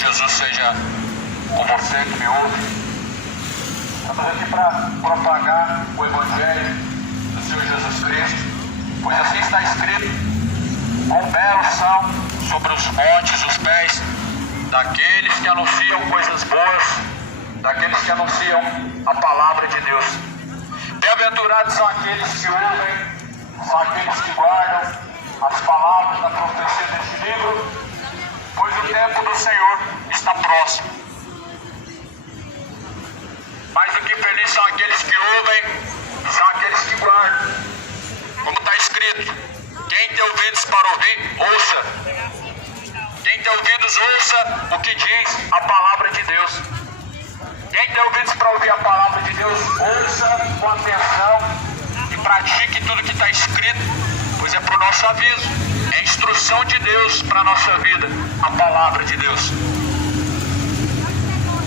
Jesus seja com você que me ouve. Estamos aqui para propagar o Evangelho do Senhor Jesus Cristo, pois assim está escrito: quão belos são sobre os montes os pés daqueles que anunciam coisas boas, daqueles que anunciam a palavra de Deus. Bem-aventurados são aqueles que ouvem, são aqueles que guardam as palavras da profecia deste livro, pois o tempo do Senhor está próximo. Mais do que felizes são aqueles que ouvem, são aqueles que guardam. Como está escrito: quem tem ouvidos para ouvir, ouça. Quem tem ouvidos, ouça o que diz a palavra de Deus. Quem tem ouvidos para ouvir a palavra de Deus, ouça com atenção e pratique tudo que está escrito, pois é para o nosso aviso, é instrução de Deus para a nossa vida, a palavra de Deus.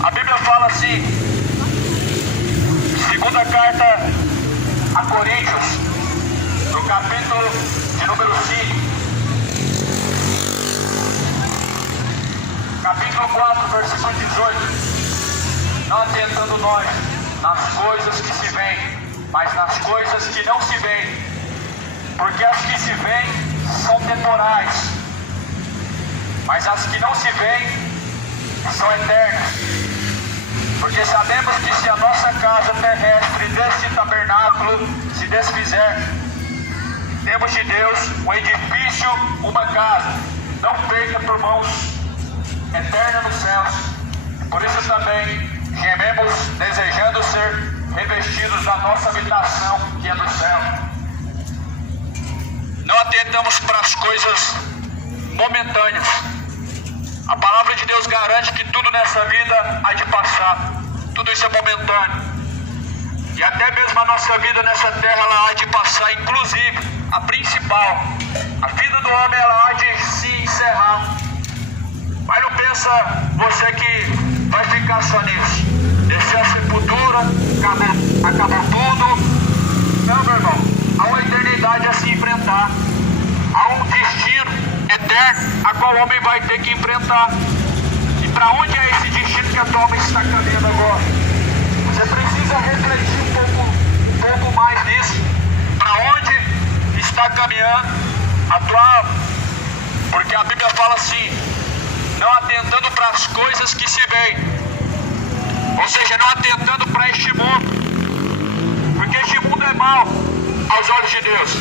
A Bíblia fala assim, segunda carta a Coríntios, no capítulo de número 5, capítulo 4, versículo 18: não atentando nós nas coisas que se veem, mas nas coisas que não se veem, porque as que se veem são temporais, mas as que não se veem são eternas. Porque sabemos que se a nossa casa terrestre deste tabernáculo se desfizer, temos de Deus um edifício, uma casa, não feita por mãos, eterna nos céus. Por isso também gememos, desejando ser revestidos da nossa habitação que é no céu. Não atentamos para as coisas momentâneas. A palavra de Deus garante que tudo nessa vida há de passar. Tudo isso é momentâneo. E até mesmo a nossa vida nessa terra, ela há de passar, inclusive a principal. A vida do homem, ela há de se encerrar. Mas não pensa você que vai ficar só nisso. Descer a sepultura, acabou tudo. Não, meu irmão. Há uma eternidade a se enfrentar. Há um destino eterno a qual o homem vai ter que enfrentar. E para onde é esse destino que a tua alma está caminhando agora? Você precisa refletir um pouco mais nisso. Para onde está caminhando a tua alma? Porque a Bíblia fala assim: não atentando para as coisas que se veem, ou seja, não atentando para este mundo, porque este mundo é mau aos olhos de Deus.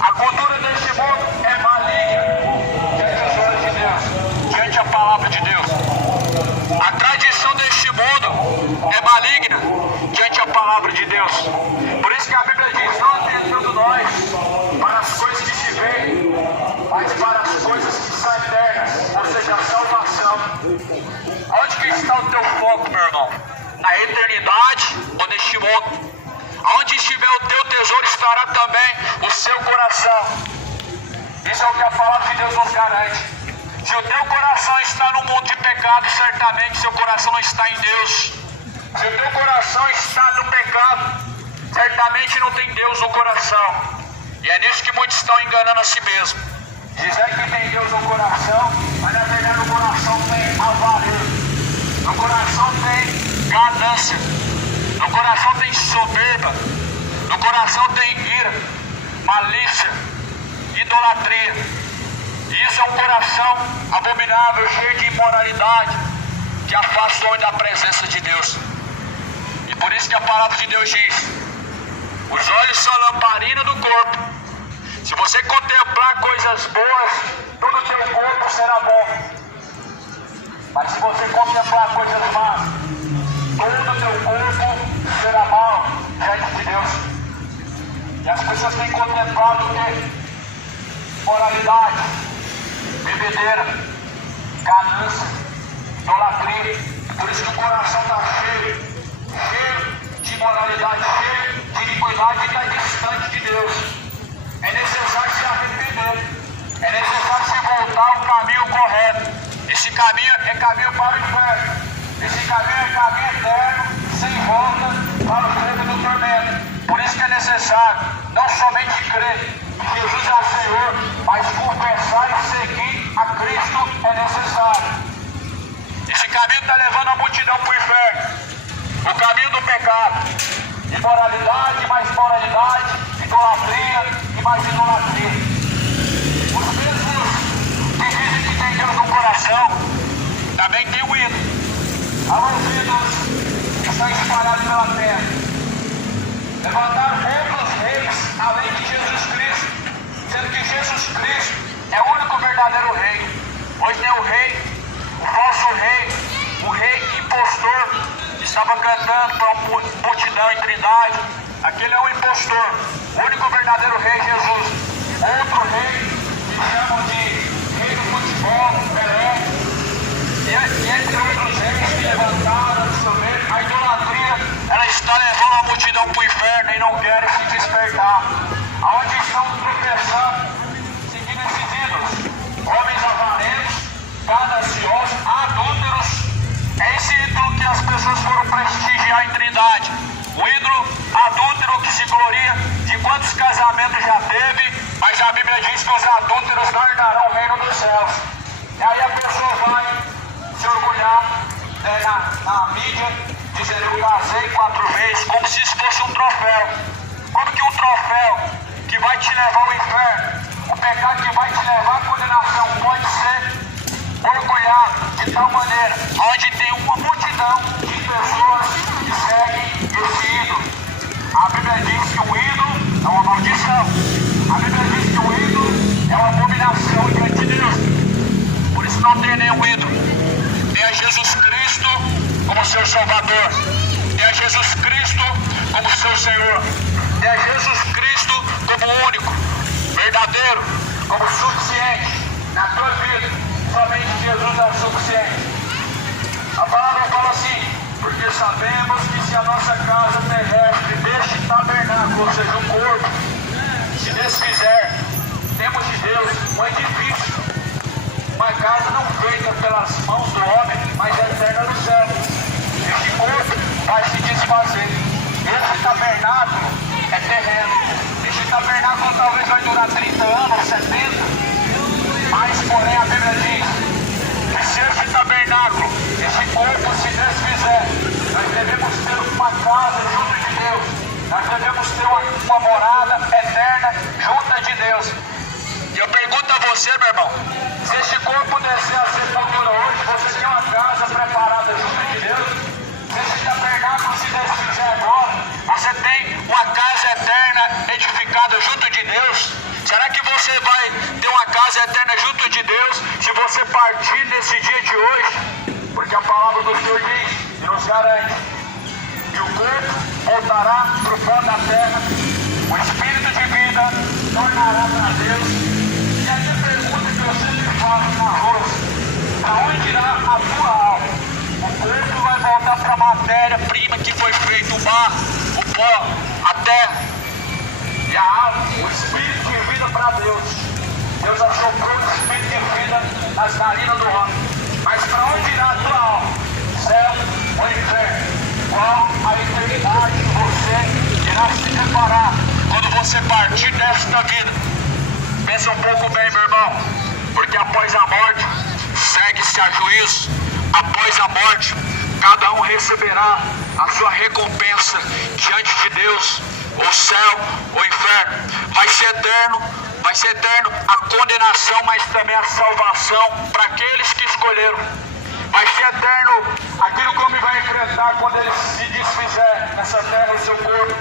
A cultura deste mundo é maligna diante dos olhos de Deus, diante da palavra de Deus. A tradição deste mundo é maligna diante da palavra de Deus. Por isso que a Bíblia diz: não atentando nós para as coisas que se veem, mas para as coisas que são eternas, ou seja, a salvação. Onde que está o teu foco, meu irmão? Na eternidade ou neste mundo? Aonde estiver o teu tesouro, estará também o seu coração. Isso é o que a palavra de Deus nos garante. Se o teu coração está no mundo de pecado, certamente seu coração não está em Deus. Se o teu coração está no pecado, certamente não tem Deus no coração. E é nisso que muitos estão enganando a si mesmos. Dizendo que tem Deus no coração, mas na verdade no coração tem avareza, no coração tem ganância, no coração tem soberba, no coração tem ira, malícia, idolatria. E isso é um coração abominável, cheio de imoralidade, que afasta o homem da presença de Deus. E por isso que a palavra de Deus diz: os olhos são a lamparina do corpo. Se você contemplar coisas boas, todo o teu corpo será bom. Mas se você contemplar coisas más, todo o teu corpo será mal diante de Deus. E as pessoas têm contemplado o quê? Moralidade, bebedeira, ganância, idolatria. Por isso que o coração está cheio de imoralidade, cheio de iniquidade, e está distante de Deus. É necessário se arrepender, é necessário se voltar ao caminho correto. Esse caminho é caminho para o inferno, esse caminho é caminho eterno, sem volta para o fogo do tormento. Por isso que é necessário não somente crer que Jesus é o Senhor, mas confessar e seguir a Cristo é necessário. Esse caminho está levando a multidão para o inferno. O caminho do pecado. Imoralidade, mais moralidade, idolatria e mais idolatria. Os mesmos que dizem que tem Deus no coração, também tem o ídolo. Há os ídolos que estão espalhados pela terra. Levantaram outros reis além de Jesus Cristo, sendo que Jesus Cristo é o único verdadeiro rei. Hoje tem o rei, o falso rei, o rei impostor, que estava cantando para uma multidão em Trindade. Aquele é o impostor. O único verdadeiro rei é Jesus. Outro rei que chamam de rei do futebol, Pelé. E entre outros reis que levantaram, absorveram, a idolatria, ela está levando a multidão para o inferno e não querem se despertar. Aonde estão tropeçando, seguindo esses ídolos? Homens avarentos, gananciosos, adúlteros. É esse ídolo que as pessoas foram prestigiar em Trindade. O ídolo adúltero que se gloria de quantos casamentos já teve, mas a Bíblia diz que os adúlteros não herdarão o reino dos céus. E aí a pessoa vai se orgulhar na mídia, dizendo eu casei 4 vezes, como se isso fosse um troféu. Como que um troféu que vai te levar ao inferno, o pecado que vai te levar à condenação, pode ser orgulhado de tal maneira, onde tem uma multidão de pessoas que seguem esse ídolo. A Bíblia diz que o ídolo é uma maldição. A Bíblia diz que o ídolo é uma abominação diante de Deus. Por isso não tem nenhum ídolo. Tenha Jesus Cristo como seu Salvador. Tenha Jesus Cristo como seu Senhor. Tenha Jesus Cristo como único, verdadeiro, como suficiente na tua vida. Somente Jesus é o suficiente. A palavra fala assim: porque sabemos que se a nossa casa terrestre deste tabernáculo, ou seja, o corpo, se desfizer, temos de Deus um edifício, uma casa não feita pelas mãos do homem, mas eterna no céu. Este corpo vai se desfazer. Este tabernáculo é terreno. Este tabernáculo talvez vai durar 30 anos, 70. Mas, porém, a Bíblia diz que se este tabernáculo, este corpo se desfizer, nós devemos ter uma casa junto de Deus. Nós devemos ter uma morada eterna junto de Deus. E eu pergunto a você, meu irmão, se este corpo descer a sepultura hoje, você tem uma casa preparada junto de Deus? Se este tabernáculo se desfizer agora, você tem uma casa eterna edificada junto de Deus? Será que você vai ter uma casa eterna junto de Deus se você partir nesse dia de hoje? Porque a palavra do Senhor diz e nos garante que o corpo voltará para o pó da terra, o espírito de vida tornará para Deus. E essa pergunta que eu sempre faço na rua: para onde irá a tua alma? O corpo vai voltar para a matéria-prima que foi feito, o barro, o pó, a terra. E a alma, o espírito de vida para Deus. Deus assoprou o espírito de vida nas narinas do homem. Mas para onde irá a tua alma? Céu ou inferno? Qual a eternidade que você irá se preparar quando você partir desta vida? Pensa um pouco bem, meu irmão, porque após a morte segue-se a juízo. Após a morte, cada um receberá a sua recompensa diante de Deus, ou céu ou inferno. Vai ser eterno a condenação, mas também a salvação para aqueles que escolheram. Vai ser eterno aquilo que o homem vai enfrentar quando ele se desfizer nessa terra o seu corpo.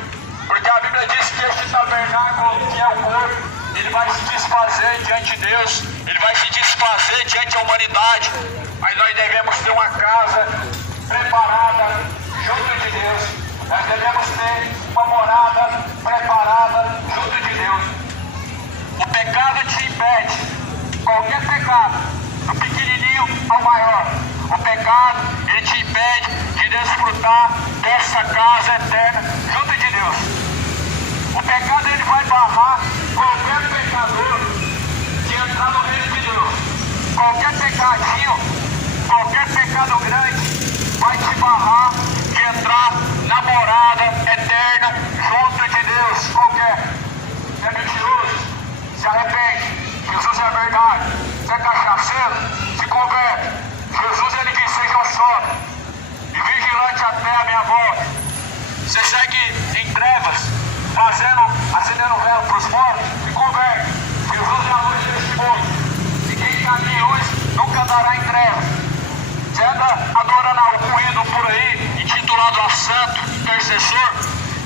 Porque a Bíblia diz que este tabernáculo, que é o corpo, ele vai se desfazer diante de Deus, ele vai se desfazer diante da humanidade. Mas nós devemos ter uma casa preparada junto de Deus. Nós devemos ter uma morada preparada junto de Deus. O pecado te impede, qualquer pecado, do pequenininho ao maior, o pecado, ele te impede de desfrutar dessa casa eterna junto de Deus. O pecado, ele vai barrar qualquer pecador de entrar no reino de Deus. Qualquer pecadinho, qualquer pecado grande vai te barrar de entrar na morada eterna junto de Deus. Qualquer. Se é mentiroso, se arrepende. Jesus é verdade. Se é cachaceiro, se converte. Jesus, ele diz: sejam acendendo vela para os mortos, se converte. Jesus é a luz deste mundo. E quem caminha em luz nunca andará em trevas. Você anda adorando algum ídolo por aí, intitulado a santo, intercessor?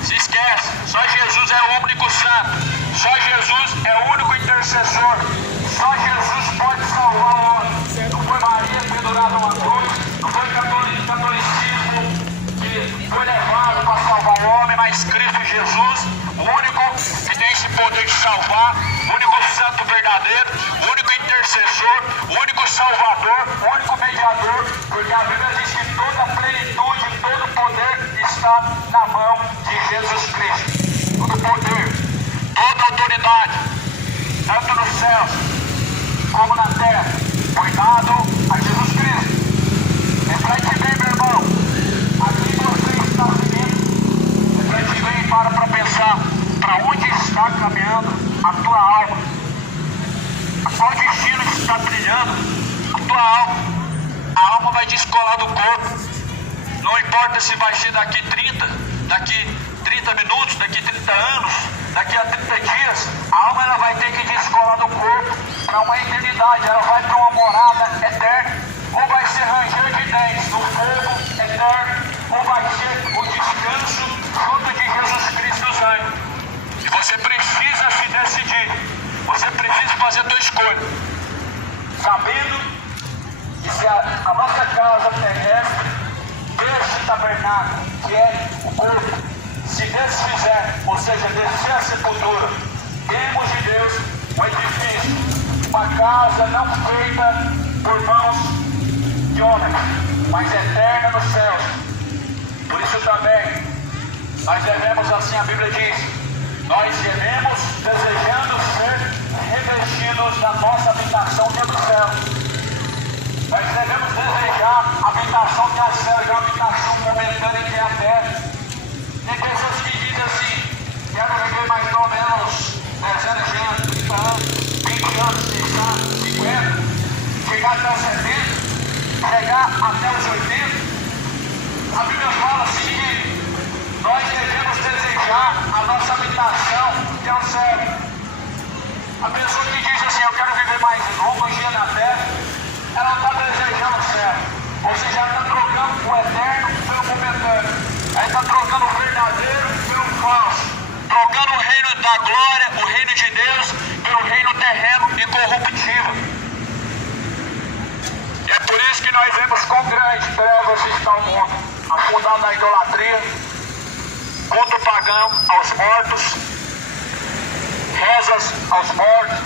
Se esquece, só Jesus é o único santo. Só Jesus é o único intercessor. Só Jesus pode salvar o homem. Não foi Maria pendurada numa cruz, não foi catolicismo que foi levado para salvar o homem, mas Cristo Jesus, o único que tem esse poder de salvar, o único santo verdadeiro, o único intercessor, o único salvador, o único mediador, porque a Bíblia diz que toda a plenitude, todo o poder está na mão de Jesus Cristo. Todo o poder, toda a autoridade, tanto nos céus como na terra, foi dado a Jesus Cristo. Reflete bem, meu irmão, aqui você está seguindo, reflete bem, para pensar para onde está caminhando a tua alma, a qual destino está trilhando a tua alma. A alma vai descolar do corpo, não importa se vai ser daqui 30 minutos, daqui 30 anos, daqui a 30 dias, a alma ela vai ter que descolar do corpo para uma eternidade, ela vai para uma morada eterna, ou vai ser ranger de dentes no fogo eterno, ou vai ser o descanso junto de Jesus Cristo dos anjos. E você precisa se decidir, você precisa fazer a tua escolha, sabendo que se a nossa casa terrestre, desse tabernáculo, que é o corpo, se desfizer, ou seja, descer a sepultura, temos de Deus um edifício, uma casa não feita por mãos de homens, mas eterna nos céus. Por isso também, nós devemos, assim a Bíblia diz, nós devemos, desejando ser revestidos da nossa habitação que é do céu. Nós devemos desejar a habitação que é o céu, e a habitação momentânea que é a terra. Tem pessoas que dizem assim, quero viver mais ou menos 10 anos, 30 anos, 20 anos, 30 anos, 50, chegar até os 70, chegar até os 80. A Bíblia fala assim que nós devemos desejar a nossa habitação que é o céu. A pessoa que diz assim, eu quero viver mais longos dias na terra, ela não está desejando o céu. Ou seja, ela está trocando o eterno pelo momentâneo. Ela está trocando o verdadeiro pelo falso. Trocando o reino da glória, o reino de Deus, pelo reino terreno e corruptível. E é por isso que nós vemos com grande trevas está o mundo, afundado na idolatria, culto pagão aos mortos, rezas aos mortos,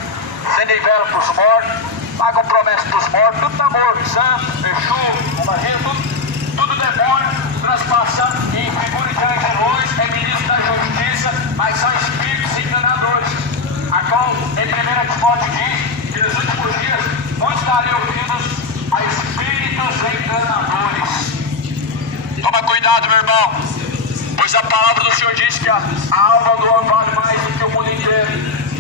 acendem vela para os mortos, pagam promessas dos mortos, tudo está morto, santo, Exu, magia, tudo demônio, transpassando em figura de anjo de luz, é ministro da justiça, mas são espíritos enganadores, a qual em 1 Timóteo diz que nos últimos dias muitos estariam ouvidos a espíritos enganadores. Toma cuidado, meu irmão, pois a palavra do Senhor diz que a alma do homem vale mais do que o mundo inteiro.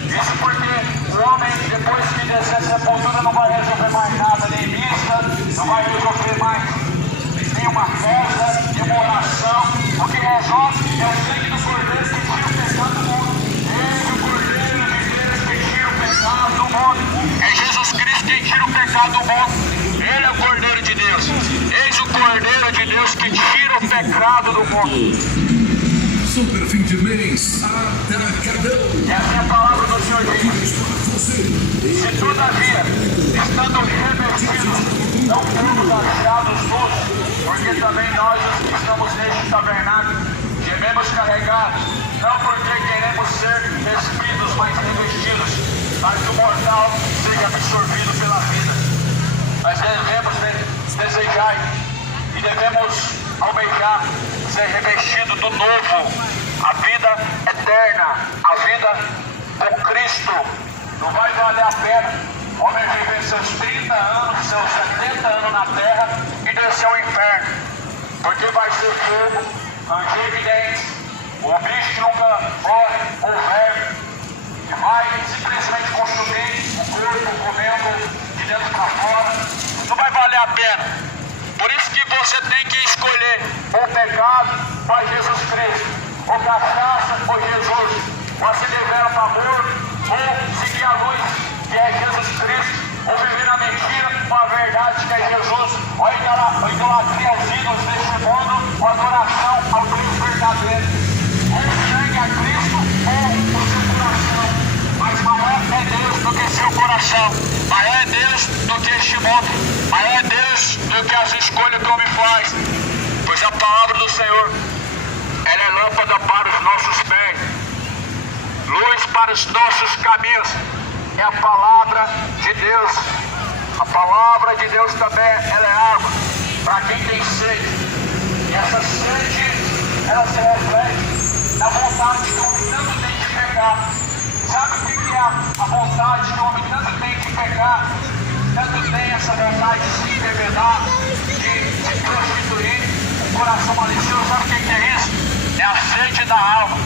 Isso porque o homem, depois que descer a sepultura, não vai resolver mais nada, nem missa, não vai resolver mais nenhuma festa, nenhuma oração. O que resolve é o sangue do Cordeiro que tira o pecado do mundo. Eis o Cordeiro de Deus que tira o pecado do mundo. É Jesus Cristo quem tira o pecado do mundo. Ele é o Cordeiro de Deus. Eis o Cordeiro de Deus que tira o pecado do mundo. Super fim de mês, Atacadão. Essa é a palavra do Senhor diz. Se todavia, estando revestidos, não fomos achados nus, porque também nós, os que estamos neste tabernáculo, gememos carregados, não porque queremos ser despidos, mas revestidos, para que o mortal seja absorvido pela vida. Nós devemos desejar e devemos almejar ser revestido do novo, a vida eterna, a vida com Cristo. Não vai valer a pena o homem viver seus 30 anos, seus 70 anos na terra e descer ao inferno, porque vai ser fogo, ranger de dentes, o bicho que nunca morre, o verme, que vai simplesmente consumir o corpo, comendo de dentro para fora. Não vai valer a pena. Por isso que você tem que escolher o pecado para Jesus Cristo, ou cachaça ou Jesus, ou acender idolatria aos ídolos deste mundo ou adoração ao Deus verdadeiro. Ou segue a Cristo ou o seu coração. Mas maior é Deus do que seu coração. Maior é Deus do que este mundo. Maior é Deus do que as escolhas que o homem faz. Pois a palavra do Senhor, ela é lâmpada para os nossos pés, luz para os nossos caminhos. É a palavra de Deus. A palavra de Deus também, ela é água para quem tem sede. E essa sede, ela se reflete na vontade que o homem tanto tem de pecar. Sabe o que é a vontade que o homem tanto tem de pecar? Tanto tem essa vontade de se embebedar, de se prostituir, o coração malicioso. Sabe o que é isso? É a sede da alma.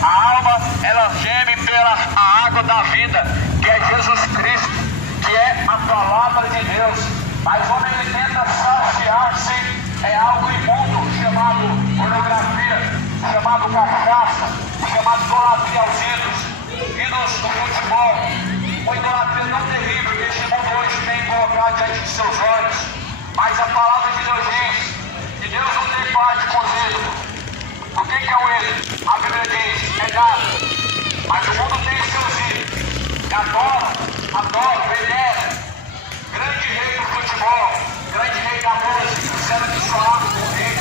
A alma, ela geme pela água da vida, que é Jesus Cristo, que é a palavra de Deus. Mas o homem, ele tenta saciar-se em algo imundo, chamado pornografia, chamado cachaça, chamado idolatria aos ídolos do futebol. Uma idolatria não terrível que este mundo hoje tem colocado diante de seus olhos. Mas a palavra de Deus diz que Deus não tem parte com os ídolos. O que é o ídolo? A Bíblia diz, é nada. Mas o mundo tem seus ídolos. Adora, venera. Grande rei do futebol, grande rei da música, sendo que só há um rei,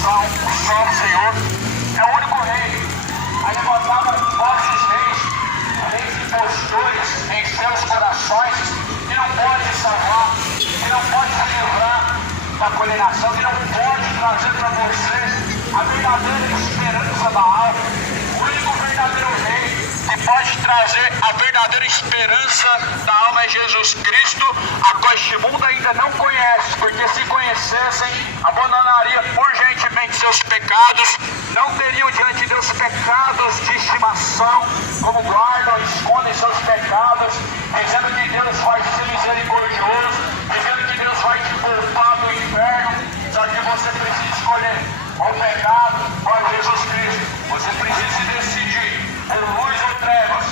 só o Senhor. É o único rei. Aí levantava vossos reis impostores em seus corações, que não pode salvar, que não pode se livrar da condenação, que não pode trazer para vocês a verdadeira esperança da alma. O único verdadeiro rei que pode trazer a verdadeira esperança da alma é Jesus Cristo, a qual este mundo ainda não conhece, porque se conhecessem, abandonariam urgentemente seus pecados, não teriam diante de Deus pecados de estimação, como guardam e escondem seus pecados, dizendo que Deus vai ser misericordioso, dizendo que Deus vai te poupar do inferno. Só que você precisa escolher ou pecado ou Jesus Cristo. Você precisa decidir por luz ou trevas.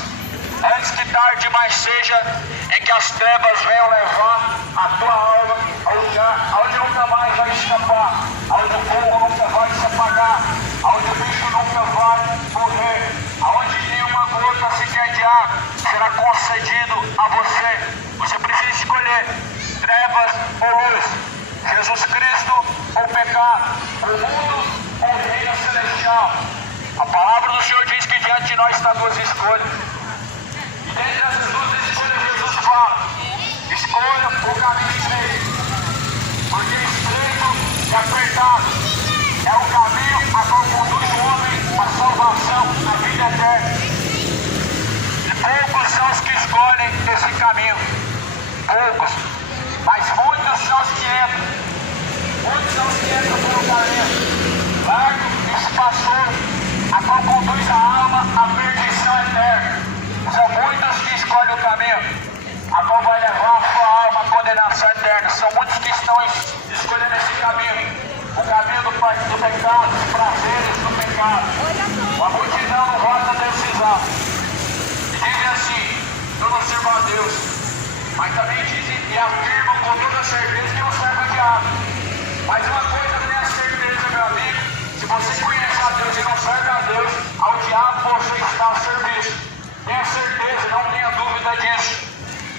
Antes que tarde mais seja, em que as trevas venham levar a tua alma ao lugar onde nunca mais vai escapar, onde o fogo nunca vai se apagar, onde o bicho nunca vai morrer, onde nenhuma gota sequer de água será concedido a você. Você precisa escolher trevas ou luz, Jesus Cristo ou pecado, o mundo ou o reino celestial. A palavra do Senhor diz que diante de nós está duas escolhas. E dentre essas duas escolhas, Jesus fala: escolha o caminho estreito, porque estreito e apertado é o caminho a qual conduz o homem à salvação, à vida eterna. E poucos são os que escolhem esse caminho. Poucos. Mas muitos são os que entram. Muitos são os que entram pelo caminho largo e espaçoso, a qual conduz a alma à perdição eterna. São muitos que escolhem o caminho, a qual vai levar a sua alma à condenação eterna. São muitos que estão escolhendo esse caminho, o caminho do pecado, dos prazeres do pecado. A multidão não vota a decisão. E dizem assim: eu não sirvo a Deus. Mas também dizem e afirmam com toda certeza que não serve o diabo. Mas uma coisa eu tenho a certeza, meu amigo: se você conhece a Deus e não serve a Deus, ao diabo você está a serviço. Tenha certeza, não tenha dúvida disso.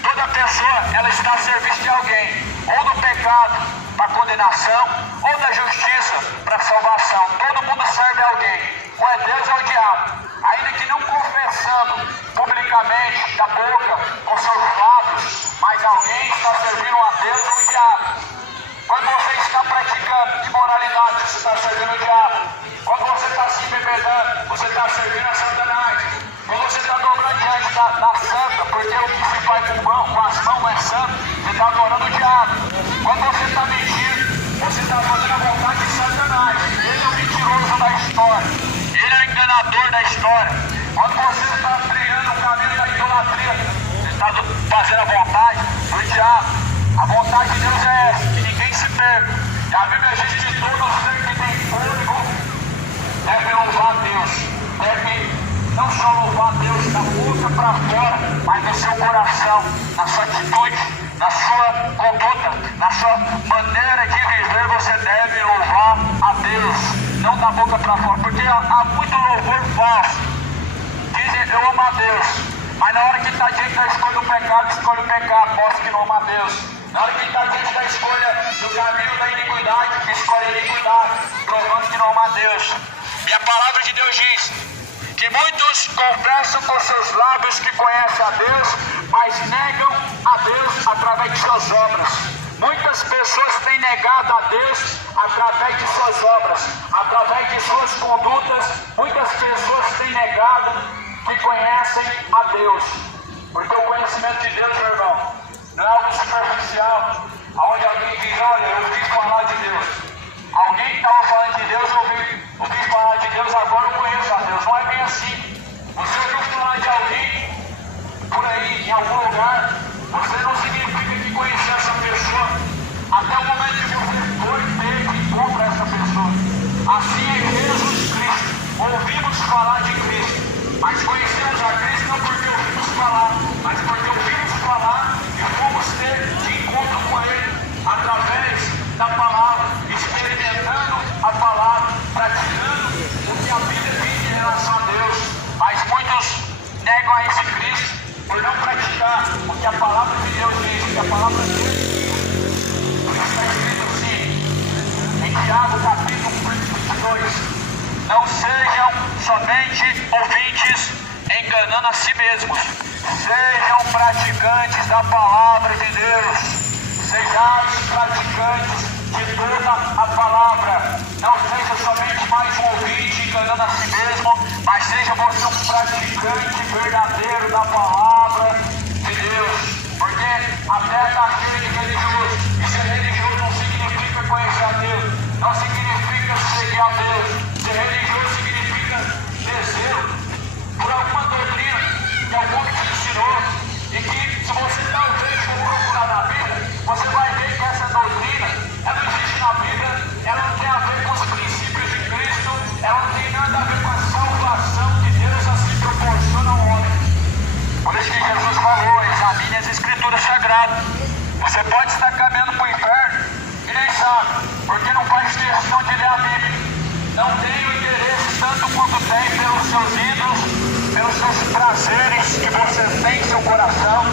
Toda pessoa, ela está a serviço de alguém, ou do pecado para condenação, ou da justiça para salvação. Todo mundo serve a alguém, ou é Deus ou é o diabo. Ainda que não confessando publicamente, da boca, com seus lábios, mas alguém está servindo a Deus ou o diabo. Quando você está praticando imoralidade, você está servindo o diabo. Quando você está se embebedando, você está servindo a Satanás. Quando você está dobrando diante da santa, porque o que se faz com as mãos é santo, você está adorando o diabo. Quando você está mentindo, você está fazendo a vontade de Satanás. Ele é o mentiroso da história. Ele é o enganador da história. Quando você está trilhando o caminho da idolatria, você está fazendo a vontade do diabo. A vontade de Deus é essa, que ninguém se perca. E a Bíblia diz que todo ser que tem fôlego deve louvar a Deus. Deve não só louvar a Deus da boca para fora, mas no seu coração, na sua atitude, na sua conduta, na sua maneira de viver. Você boca para fora, porque há muito louvor falso. Dizem, eu amo a Deus, mas na hora que está diante da escolha do pecado, escolhe o pecado, mostra que não ama a Deus. Na hora que está diante da escolha do caminho da iniquidade, escolhe a iniquidade, provando que não ama a Deus. E a palavra de Deus diz que muitos confessam com seus lábios que conhecem a Deus, mas negam a Deus através de suas obras. Muitas pessoas têm negado a Deus através de suas obras, através de suas condutas. Muitas pessoas têm negado que conhecem a Deus. Porque o conhecimento de Deus, meu irmão, não é algo superficial, onde alguém diz, olha, eu ouvi falar de Deus. Alguém que estava falando de Deus, eu ouvi falar de Deus, agora eu conheço a Deus. Não é bem assim. Você ouviu falar de alguém por aí, em algum lugar, você não significa que conheceu essa pessoa até o momento que você foi ter encontro essa pessoa. Assim é Jesus Cristo. Ouvimos falar de Cristo, mas conhecemos a Cristo não porque ouvimos falar, mas porque ouvimos falar e fomos ter de encontro com Ele através da palavra, experimentando a palavra, praticando o que a Bíblia diz em relação a Deus. Mas muitos negam a esse Cristo por não praticar o que a palavra de Deus diz, o que a palavra de Deus diz. Está escrito assim, em Tiago capítulo 22, não sejam somente ouvintes, enganando a si mesmos, sejam praticantes da palavra de Deus, sejais praticantes de toda a palavra, não seja somente mais um ouvinte enganando a si mesmo, mas seja você um praticante verdadeiro da palavra de Deus, porque a terra está cheia de religioso, e ser religioso não significa conhecer a Deus, não significa seguir a Deus. Ser religioso significa desejo por alguma doutrina que algum te ensinou, e que se você talvez for procurar na Bíblia, você vai ver que essa doutrina, ela não existe na Bíblia, ela não tem a ver com os princípios de Cristo, ela não tem nada a ver com a salvação que Deus assim proporciona ao homem. Por isso que Jesus falou, examine as Escrituras Sagradas. Você pode estar caminhando para o inferno e nem sabe, porque não faz questão de ler a Bíblia. Não tenho interesse tanto quanto tem pelos seus ídolos, pelos seus prazeres que você tem em seu coração.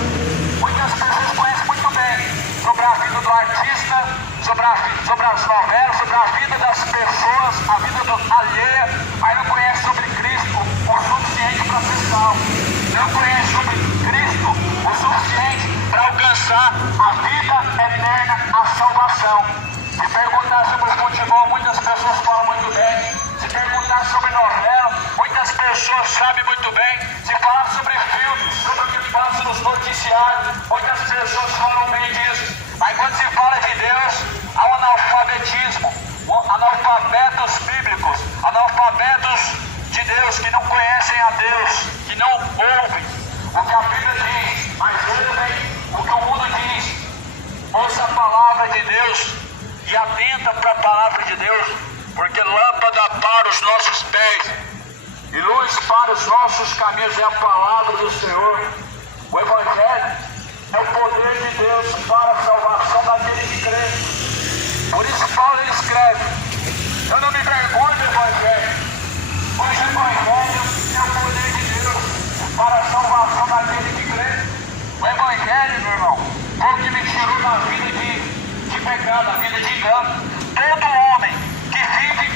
Muitas pessoas conhecem muito bem sobre a vida do artista, sobre as novelas, sobre a vida das pessoas, a vida alheia, mas não conhece sobre Cristo o suficiente para ser salvo. Não conhece sobre Cristo o suficiente para alcançar a vida eterna, a salvação. Se perguntar sobre o futebol, muitas pessoas falam muito bem. Se perguntar sobre novela, muitas pessoas sabem muito bem. Se falar sobre filmes, sobre o que passa nos noticiários, muitas pessoas falam bem disso. Mas quando se fala de Deus, há um analfabetismo, analfabetos bíblicos, analfabetos de Deus que não conhecem a Deus, que não ouvem o que a Bíblia diz, mas ouvem o que o mundo diz. Ouça a palavra de Deus e atenta para a palavra de Deus, porque lâmpada para os nossos pés e luz para os nossos caminhos é a palavra do Senhor. O Evangelho é o poder de Deus para a salvação daquele que crê. Por isso Paulo ele escreve, eu não me vergonho do Evangelho, pois o Evangelho é o poder de Deus para a salvação daquele que crê. O Evangelho, meu irmão, foi o que me tirou da vida de pecado, a vida de engano. Todo homem que vive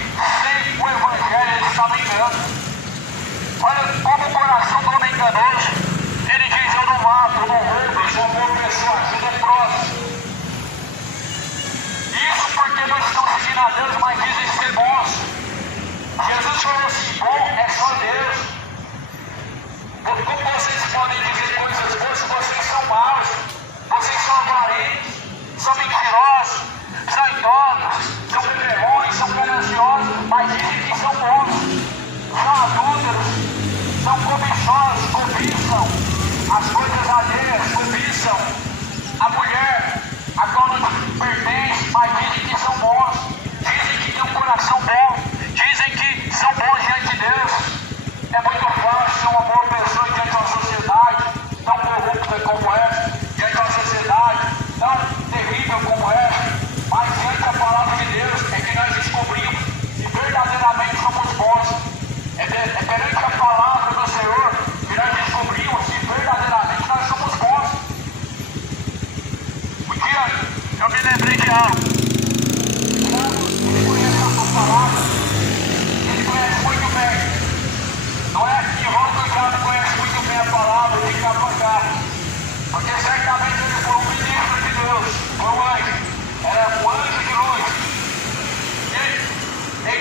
sem o Evangelho, ele está me engano. Olha como o coração do homem enganoso, ele diz, eu não mato, eu não roubo, eu sou uma boa pessoa, ajuda o próximo. Isso porque não estão seguindo a Deus, mas dizem ser bons. Jesus falou assim, bom é só Deus. Como vocês podem dizer coisas boas se vocês são maus? Vocês são avarentos, são mentirosos, são idólatras, são beberrões, são gananciosos, mas dizem que são bons, são adúlteros, são cobiçosos, cobiçam as coisas alheias, cobiçam a mulher a qual não pertence, mas dizem que são bons, dizem que têm um coração bom, dizem que são bons diante de Deus. É muito fácil ser uma boa pessoa diante de uma sociedade tão corrupta como essa, diante de uma sociedade tão terrível como essa, mas diante da palavra de Deus é que nós descobrimos que verdadeiramente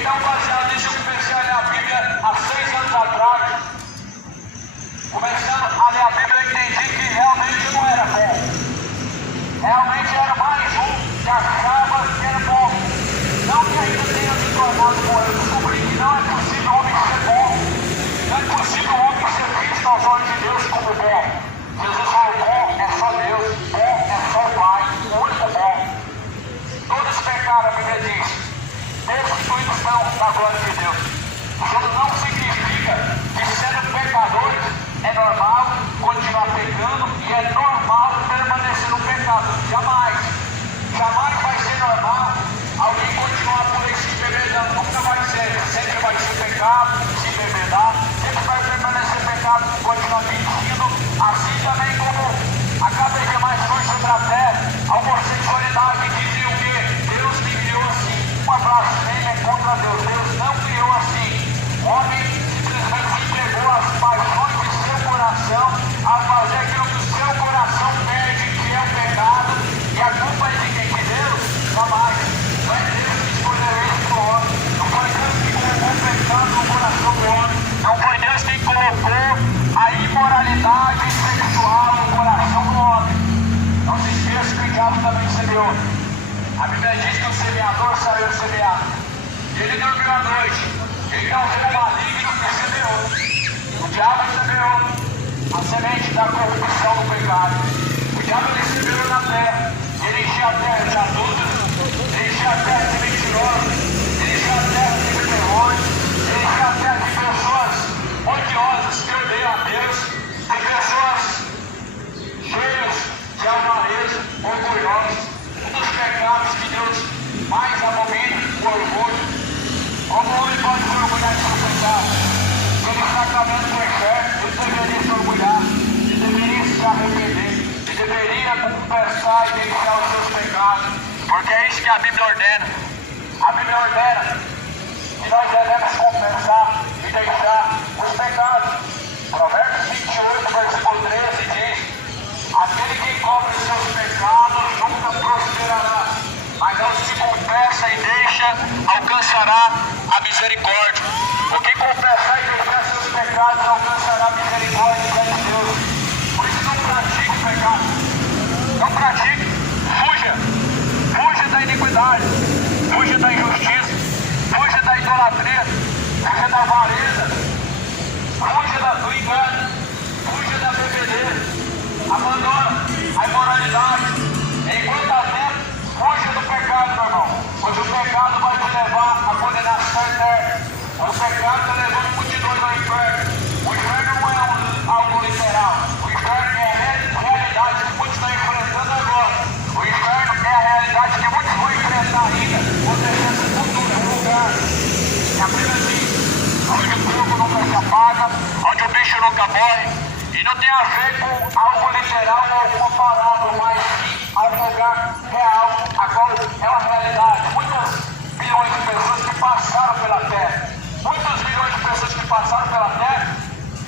Então, baseado nisso, eu comecei a ler a Bíblia há 6 anos atrás. Começando a ler a Bíblia, eu entendi que realmente não era bom. Realmente era mais um que achava que era bom. Não que ainda tenha me tornado bom, eu descobri que não é possível o homem ser bom. Não é possível o homem ser visto aos olhos de Deus como bom. Jesus falou, bom é só Deus, bom é só o Pai, o único bom. Todos pecaram, a Bíblia diz, destituídos são da glória de Deus. Isso não significa que sendo pecadores é normal continuar pecando e é normal permanecer no pecado. Jamais. Jamais vai ser normal alguém continuar por esse embebedando. Nunca vai ser. Sempre vai ser pecado, se embebedar. Sempre vai permanecer pecado, continuar mentindo. Assim também como a cada dia mais forte sobre a terra, a homossexualidade dizem o quê? Deus me criou assim. Uma blasfêmia contra Deus. Deus não criou assim. O homem simplesmente se entregou às paixões de seu coração, a fazer aquilo que o seu coração pede, que é o pecado. E a culpa é de quem? De Deus? Jamais. Não é Deus que escolheu isso para o homem. Não foi Deus que colocou o pecado no coração do homem. Não foi Deus quem colocou a imoralidade sexual no coração do homem. Não se esqueça que o diabo também semeou. A Bíblia diz que o semeador saiu semear. Ele dormiu à noite. Então veio o maligno que semeou. O diabo semeou a semente da corrupção do pecado. O diabo ele semeou na terra. Ele encheu a terra de adúlteros. Ele encheu a terra de mentirosos. Ele encheu a terra de beberrões. Ele encheu a terra de pessoas odiosas que odeiam a Deus. De pessoas cheias de avareza, orgulhosas. Um dos pecados que Deus mais abomina, o orgulho. Como o homem pode se orgulhar de seu pecado? Ele está caminhando para o inferno, ele deveria se orgulhar, ele deveria se arrepender, ele deveria confessar e deixar os seus pecados, porque é isso que a Bíblia ordena. A Bíblia ordena que nós devemos confessar e deixar os pecados. Provérbios 28, versículo 13 diz: aquele que encobre os seus pecados nunca prosperará, mas aos que confessa e deixa, alcançará a misericórdia. O que confessar e deixar seus pecados alcançará a misericórdia de Deus. Por isso não pratique o pecado. Não pratique. Fuja. Fuja da iniquidade. Fuja da injustiça. Fuja da idolatria. Fuja da avareza. Fuja do engano. Fuja da bebedeira. Abandona a imoralidade. Enquanto há tempo, fuja do pecado, meu irmão. Pois o pecado vai te levar à condenação eterna. O pecado está levando multidões ao inferno. O inferno não é algo literal. O inferno é a realidade que muitos estão enfrentando agora. O inferno é a realidade que muitos vão enfrentar ainda. Ou seja, esse futuro é um lugar que a Bíblia diz, onde o fogo nunca se apaga, onde o bicho nunca morre. E não tem a ver com algo literal ou comparável, mas sim a um lugar real, a qual é uma realidade. Muitas bilhões de pessoas que passaram pela terra, muitos milhões de pessoas que passaram pela terra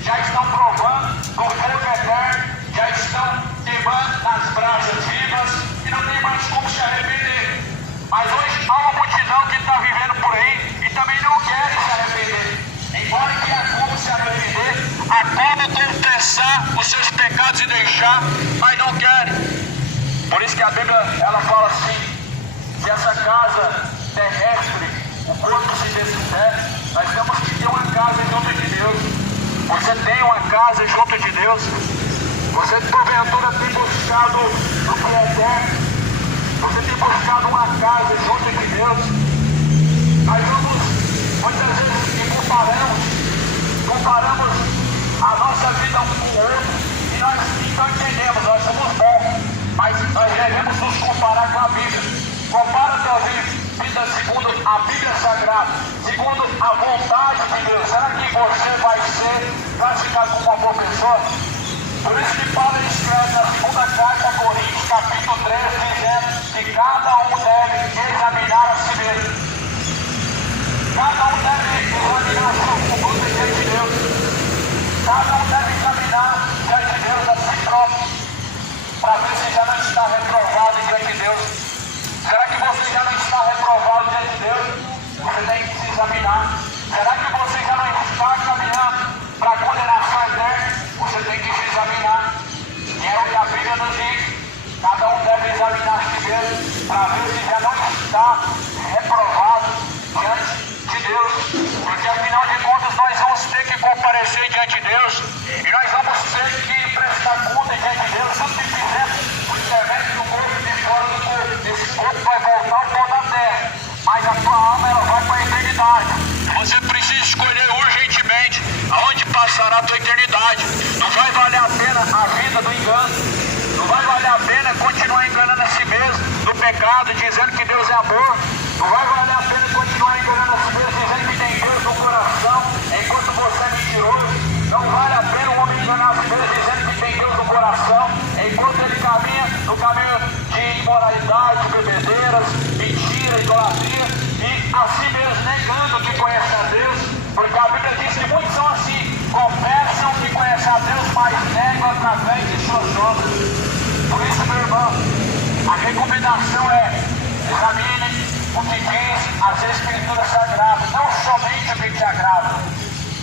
já estão provando do fogo eterno, já estão queimando nas brasas vivas e não tem mais como se arrepender. Mas hoje há uma multidão que está vivendo por aí e também não quer se arrepender. Embora que há como se arrepender, há como confessar os seus pecados e deixar, mas não querem. Por isso que a Bíblia ela fala assim, que essa casa terrestre, o corpo se desfizer, nós temos que ter uma casa junto de Deus. Você tem uma casa junto de Deus? Você porventura tem buscado o que é eterno? Você tem buscado uma casa junto de Deus? Nós vamos muitas vezes e comparamos a nossa vida um com o outro e nós então entendemos, nós somos bons, mas nós devemos nos comparar com a Bíblia. Compara a tua vida segundo a Bíblia Sagrada, segundo a vontade de Deus. Será que você vai ser classificado como uma boa pessoa? Por isso que Paulo escreve na segunda carta a Coríntios, capítulo 13, dizendo que cada um deve examinar a si mesmo. Cada um deve examinar a sua conduta diante de Deus. Cada um deve examinar diante de Deus a si próprio, para ver se já não está reprovado diante de Deus. Será que você já não está reprovado diante de Deus? Você tem que se examinar. eternidade. Você precisa escolher urgentemente aonde passará a tua eternidade. Não vai valer a pena a vida do engano. Não vai valer a pena continuar enganando a si mesmo no pecado, dizendo que Deus é amor. Não vai valer a pena continuar enganando a si mesmo, dizendo que tem Deus no coração, enquanto você é mentiroso. Não vale a pena um homem enganar a si mesmo, dizendo que tem Deus no coração, enquanto ele caminha no caminho de imoralidade, bebedeiras, mentira, idolatria, e assim mesmo negando que conhece a Deus, porque a Bíblia diz que muitos são assim, confessam que conhecem a Deus, mas negam através de suas obras. Por isso, meu irmão, a recomendação é: examine o que diz as Escrituras Sagradas, não somente o que te agrada.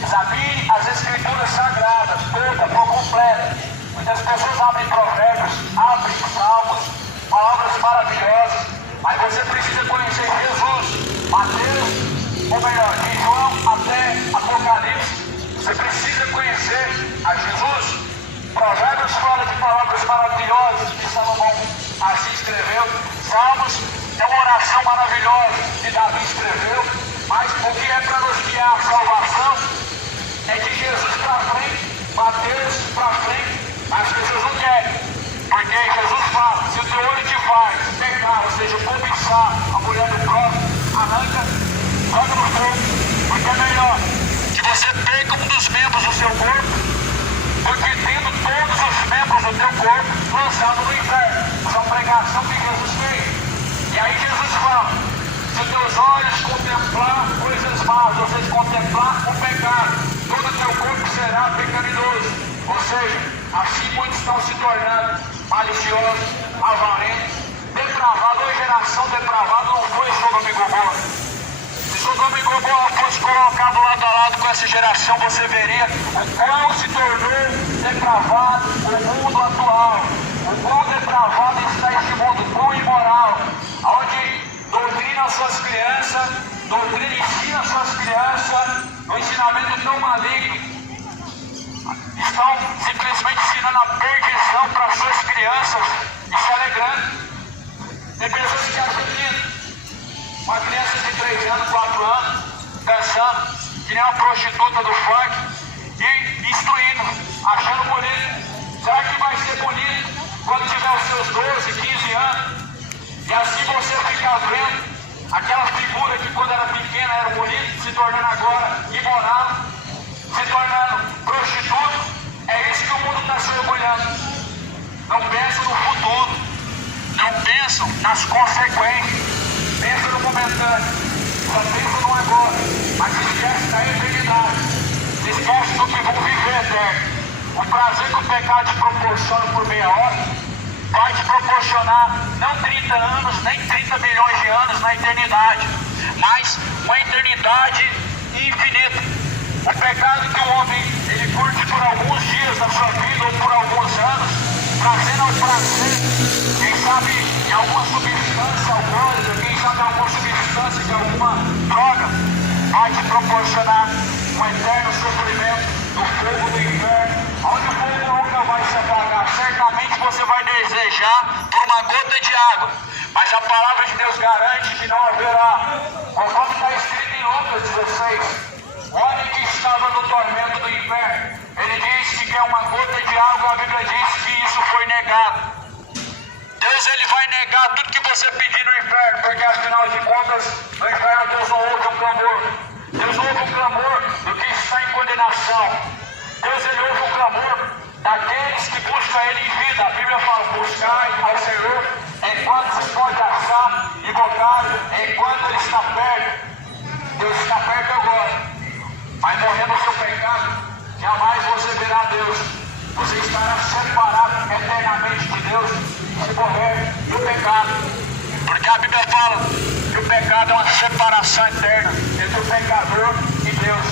Examine as Escrituras Sagradas, toda, por completo. Muitas pessoas abrem provérbios, abrem salmos, palavras maravilhosas, mas você precisa conhecer Jesus, Mateus, ou melhor, de João até Apocalipse. Você precisa conhecer a Jesus. Provérbios fala de palavras maravilhosas que Salomão assim escreveu. Salmos é uma oração maravilhosa que Davi escreveu. Mas o que é para nos guiar a salvação é de Jesus para frente, Mateus para frente. As pessoas não querem, porque Jesus fala: se o teu olho te faz pecar, ou seja, cobiçar a mulher do próximo, arranca, joga no fogo, porque é melhor que você perca um dos membros do seu corpo, porque tendo todos os membros do teu corpo lançado no inferno. Essa é a pregação que Jesus fez. E aí Jesus fala: se os teus olhos contemplar coisas más, ou seja, contemplar o pecado, todo o teu corpo será pecaminoso. Ou seja, assim muitos estão se tornando maliciosos, avarentos, depravados. A geração depravada não foi Sodoma e Gomorra. Se Sodoma e Gomorra fosse colocado lado a lado com essa geração, você veria o qual se tornou depravado o mundo atual. O quão depravado está este mundo, quão imoral, onde doutrina suas crianças, doutrina ensina suas crianças, no ensinamento tão maligno. Estão simplesmente ensinando a perdição para suas crianças e se alegrando. Tem pessoas que acham que uma criança de 3 anos, 4 anos, dançando, que nem uma prostituta do funk, e instruindo, achando bonito. Será que vai ser bonito quando tiver os seus 12, 15 anos? E assim você fica vendo aquela figura que quando era pequena era bonita, se tornando agora imoral, se tornando prostituta. É isso que o mundo está se orgulhando. Não pensam no futuro, não pensam nas consequências, pensam no momentâneo, só pensam no agora, mas esquece da eternidade, esquece do que vão viver eterno. O prazer que o pecado te proporciona por meia hora vai te proporcionar não 30 anos, nem 30 milhões de anos na eternidade, mas uma eternidade infinita. O pecado que o homem ele curte por alguns dias da sua vida ou por alguns anos, trazendo ao prazer, quem sabe em alguma substância alcoólica, quem sabe em alguma substância de alguma droga, vai te proporcionar um eterno sofrimento no fogo do inferno, onde o fogo nunca vai se apagar. Certamente você vai desejar por uma gota de água, mas a palavra de Deus garante que não haverá. Conforme está escrito em Lucas 16, o homem que estava no tormento do inferno, ele disse que quer uma gota de água. A Bíblia diz que isso foi negado. Deus ele vai negar tudo que você pedir no inferno, porque afinal de contas, no inferno Deus não ouve um clamor. Deus ouve o clamor do que está em condenação. Deus ele ouve o clamor daqueles que buscam ele em vida. A Bíblia fala: buscai ao Senhor enquanto se pode achar, invocar enquanto ele está perto. Deus está perto agora. Mas morrendo no seu pecado, jamais você verá Deus. Você estará separado eternamente de Deus se morrer do pecado. Porque a Bíblia fala que o pecado é uma separação eterna entre o pecador e Deus.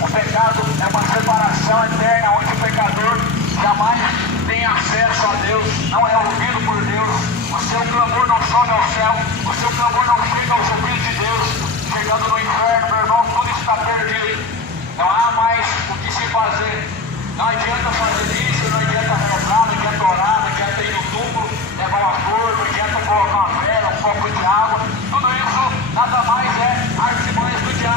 O pecado é uma separação eterna onde o pecador jamais tem acesso a Deus, não é ouvido por Deus. O seu clamor não sobe ao céu, o seu clamor não chega aos ouvidos de Deus. Chegando no inferno, meu irmão, tudo está perdido. Não há mais o que se fazer. Não adianta fazer isso, não adianta rezar, não adianta orar, não adianta ir no túmulo, levar uma flor, não adianta colocar uma vela, um copo de água. Tudo isso nada mais é artimanhas do diabo.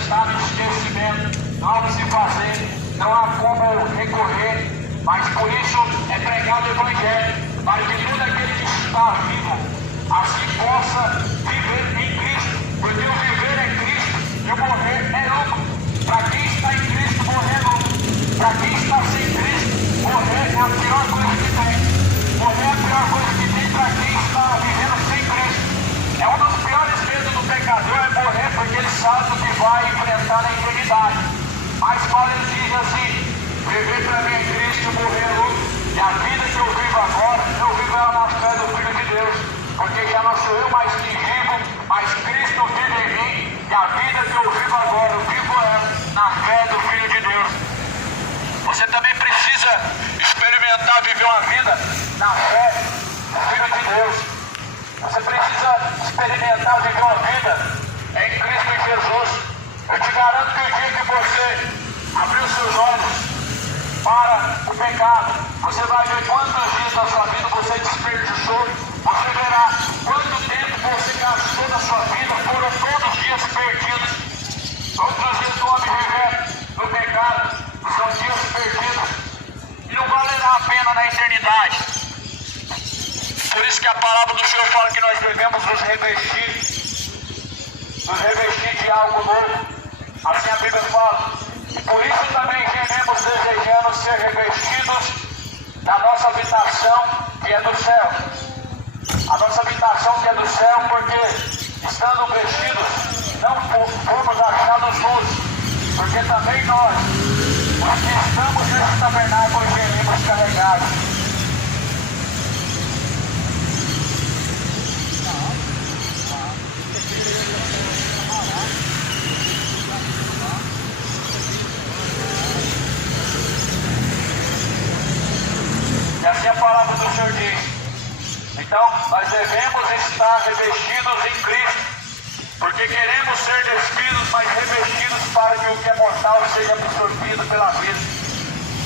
está no esquecimento, não há o que se fazer, não há como recorrer, mas por isso é pregado o Evangelho, para que todo aquele que está vivo assim possa viver em Cristo, porque o viver é Cristo e o morrer é lucro. Para quem está em Cristo, morrer é lucro. Para quem está sem Cristo, morrer é a pior coisa que tem. Morrer é a pior coisa que tem para quem está vivendo sem Cristo. É um dos piores medos do pecador é morrer, porque ele sabe o que vai enfrentar na eternidade. Mas Paulo diz assim: viver para mim é Cristo, morrer é lucro. E a vida que eu vivo agora, eu vivo ela na fé do Filho de Deus. Porque já não sou eu mais que vivo, mas Cristo vive em mim. E a vida que eu vivo agora, eu vivo ela na fé do Filho de Deus. Você também precisa experimentar viver uma vida na fé do Filho de Deus. Você precisa experimentar viver uma vida em Cristo Jesus. Eu te garanto que o dia que você abrir os seus olhos para o pecado, você vai ver quantos dias da sua vida você desperdiçou. Você verá quanto tempo você gastou na sua vida. Foram todos os dias perdidos. Todos os dias do homem viver no pecado são dias perdidos. E não valerá a pena na eternidade. Por isso que a palavra do Senhor fala que nós devemos nos revestir de algo novo. Assim a Bíblia fala. E por isso também gememos desejando ser revestidos da nossa habitação que é do céu. A nossa habitação que é do céu, porque estando vestidos, não fomos achados nus, porque também nós, os que estamos nesse tabernáculo, gememos carregados. E assim a palavra do Senhor diz. Então, nós devemos estar revestidos em Cristo, porque queremos ser despidos, mas revestidos para que o que é mortal seja absorvido pela vida.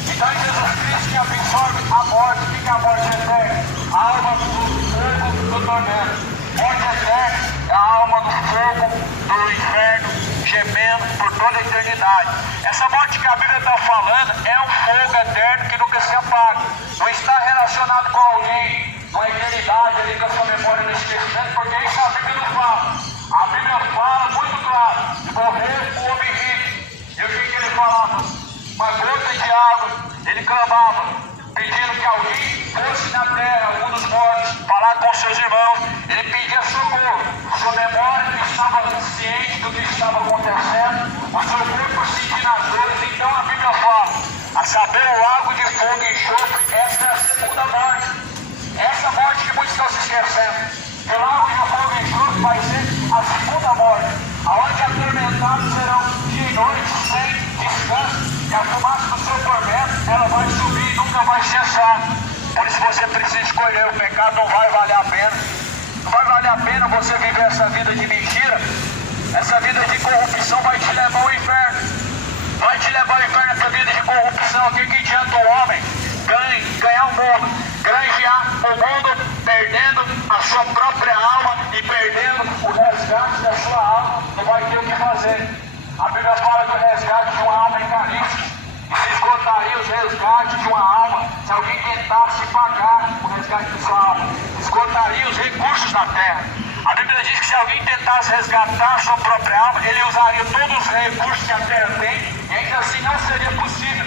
Então, é Jesus Cristo que absorve a morte. O que é a morte eterna? A alma do fogo do tormento. Morte eterna é a alma do fogo do inferno, gemendo por toda a eternidade. Essa morte que a Bíblia está falando é um fogo eterno que nunca se apaga. Não está relacionado com alguém, com a eternidade, ali com a sua memória no esquecimento, porque isso a Bíblia não fala. A Bíblia fala muito claro: de morrer o homem rico. E o que ele falava? Uma gota de água, ele clamava, pedindo que alguém fosse na terra, algum dos mortos, falar com seus irmãos. Ele pedia socorro. Sua memória estava ciente do que estava acontecendo, o seu corpo sentindo as dores. Então a Bíblia fala: a saber, o lago de fogo e enxofre, esta é a segunda morte. Essa morte que muitos estão se esquecendo. O lago de fogo e enxofre vai ser a segunda morte, aonde atormentados serão dia e noite sem descanso, e a fumaça do seu tormento, ela vai subir e nunca vai cessar. Por isso você precisa escolher. O pecado não vai valer a pena. Não vai valer a pena você viver essa vida de mentira. Essa vida de corrupção vai te levar ao inferno. Vai te levar ao inferno essa vida de corrupção. O que adianta o homem ganhar o mundo, granjear o mundo, perdendo a sua própria alma e perdendo o resgate da sua alma? Não vai ter o que fazer. A Bíblia fala que o resgate de uma alma é caríssimo. E se esgotaria os resgates de uma alma se alguém tentasse pagar o resgate de sua alma. Esgotaria os recursos da terra. A Bíblia diz que se alguém tentasse resgatar a sua própria alma, ele usaria todos os recursos que a terra tem, e ainda assim não seria possível.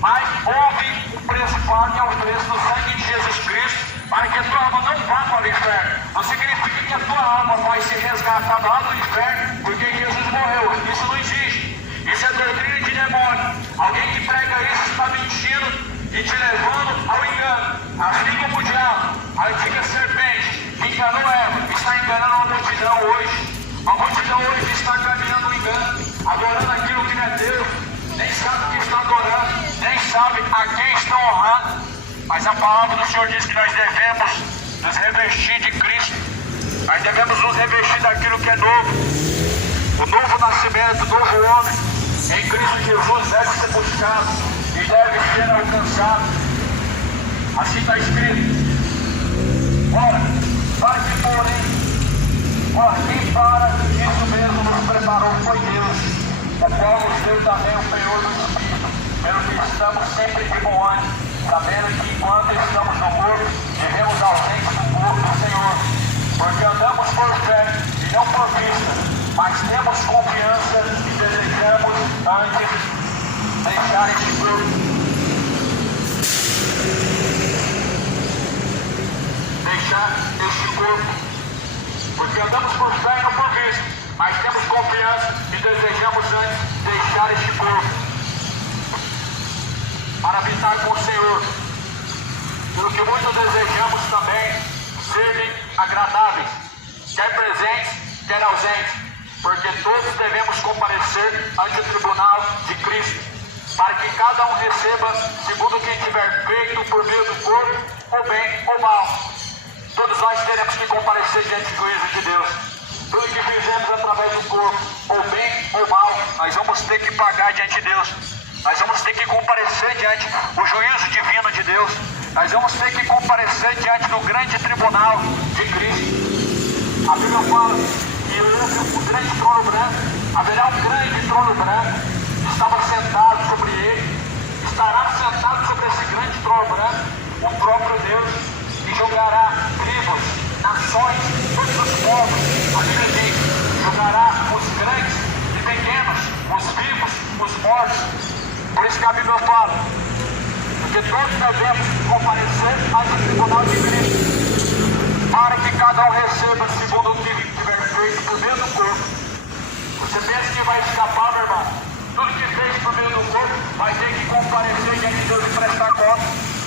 Mas houve um preço pago, que é o preço do sangue de Jesus Cristo, para que a tua alma não vá para o inferno. Não significa que a tua alma vai ser resgatada lá do inferno porque Jesus morreu. Isso não existe. Isso é doutrina de demônio. Alguém que prega isso está mentindo e te levando ao engano. Assim como o diabo, a antiga serpente, enganou Eva, está enganando uma multidão hoje. A multidão hoje está caminhando no engano, adorando aquilo que não é Deus. Nem sabe o que está adorando, nem sabe a quem estão honrando. Mas a palavra do Senhor diz que nós devemos nos revestir de Cristo. Nós devemos nos revestir daquilo que é novo. O novo nascimento, o novo homem em Cristo Jesus deve ser buscado e deve ser alcançado. Assim está escrito. Ora, para que porém, quem para isso mesmo nos preparou foi Deus, qual nos deu também o penhor do Espírito, pelo que estamos sempre de bom ânimo, sabendo que enquanto estamos no corpo, vivemos ausentes do corpo do Senhor, porque andamos por fé e não por vista, mas temos confiança e desejamos antes deixar este corpo. Deixar este corpo, porque andamos por fé e não por vista, mas temos confiança e desejamos antes deixar este corpo para habitar com o Senhor, pelo que muito desejamos também serem agradáveis, quer presentes, quer ausentes, porque todos devemos comparecer ante o tribunal de Cristo, para que cada um receba segundo o que tiver feito por meio do corpo, ou bem ou mal. Todos nós teremos que comparecer diante do juízo de Deus. Tudo que fizemos através do corpo, ou bem ou mal, nós vamos ter que pagar diante de Deus. Nós vamos ter que comparecer diante do juízo divino de Deus. Nós vamos ter que comparecer diante do grande tribunal de Cristo. A Bíblia fala que houve um grande trono branco, haverá um grande trono branco, estava sentado sobre ele, estará sentado sobre esse grande trono branco, o próprio Deus, e julgará tribos, nações, todos os povos. A Bíblia diz: julgará os grandes e pequenos, os vivos, os mortos. Por isso que a Bíblia fala, porque todos devemos comparecer ante o tribunal de Cristo, para que cada um receba segundo o que tiver feito por meio do corpo. Você pensa que vai escapar, meu irmão? Tudo que fez por meio do corpo vai ter que comparecer diante de Deus e prestar conta.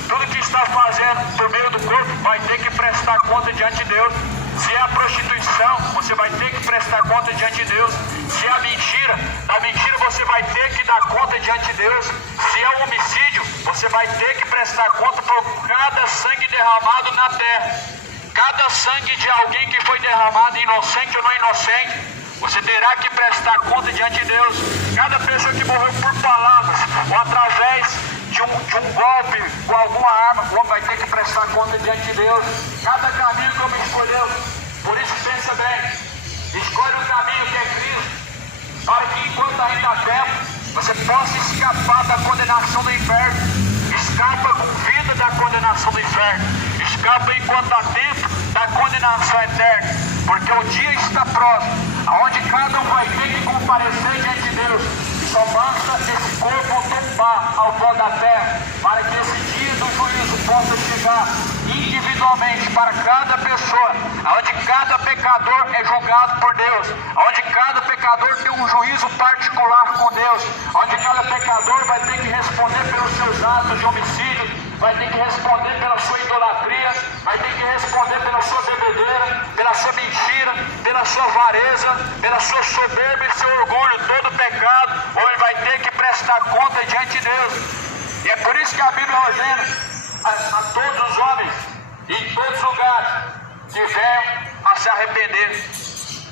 Tudo que está fazendo por meio do corpo vai ter que prestar conta diante de Deus. Se é a prostituição, você vai ter que prestar conta diante de Deus. Se é a mentira, da mentira você vai ter que dar conta diante de Deus. Se é o homicídio, você vai ter que prestar conta por cada sangue derramado na terra. Cada sangue de alguém que foi derramado, inocente ou não inocente, você terá que prestar conta diante de Deus. Cada pessoa que morreu por palavras ou através de um golpe com alguma arma, o homem vai ter que prestar conta diante de Deus. Cada caminho que o homem escolheu. Por isso pensa bem, escolhe o caminho que é Cristo, para que enquanto ainda há tempo, você possa escapar da condenação do inferno. Escapa com vida da condenação do inferno. Escapa enquanto há tempo da condenação eterna. Porque o dia está próximo, onde cada um vai ter que comparecer diante de Deus. E só basta esse corpo tombar ao pó da terra, para que esse dia do juízo possa chegar individualmente para cada pessoa, onde cada pecador é julgado por Deus, onde cada pecador tem um juízo particular com Deus, onde cada pecador vai ter que responder pelos seus atos de homicídio, vai ter que responder pela sua idolatria, vai ter que responder pela sua bebedeira, pela sua mentira, pela sua avareza, pela sua soberba e seu orgulho. Todo pecado, ou ele vai ter que prestar conta diante de Deus. E é por isso que a Bíblia ordena a todos os homens, e em todos os lugares, que venham a se arrepender.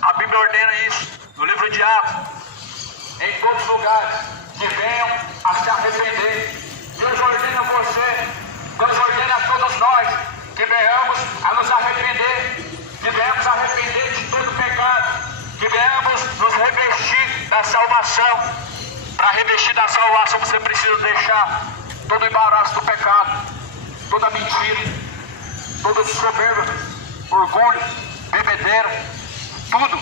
A Bíblia ordena isso no livro de Atos. Em todos os lugares, que venham a se arrepender. Deus ordena a você, Deus ordena a todos nós, que venhamos a nos arrepender, que venhamos a arrepender de todo pecado, que venhamos nos revestir da salvação. Para revestir da salvação você precisa deixar todo o embaraço do pecado, toda mentira, toda soberba, orgulho, bebedeira, tudo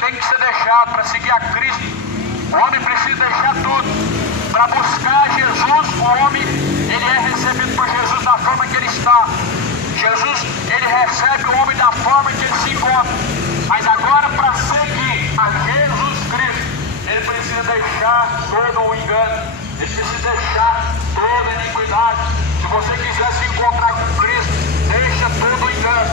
tem que ser deixado para seguir a Cristo. O homem precisa deixar tudo. Para buscar Jesus, o homem, ele é recebido por Jesus da forma que ele está. Jesus, ele recebe o homem da forma que ele se encontra. Mas agora, para seguir a Jesus Cristo, ele precisa deixar todo o engano. Ele precisa deixar toda a iniquidade. Se você quiser se encontrar com Cristo, deixa todo o engano,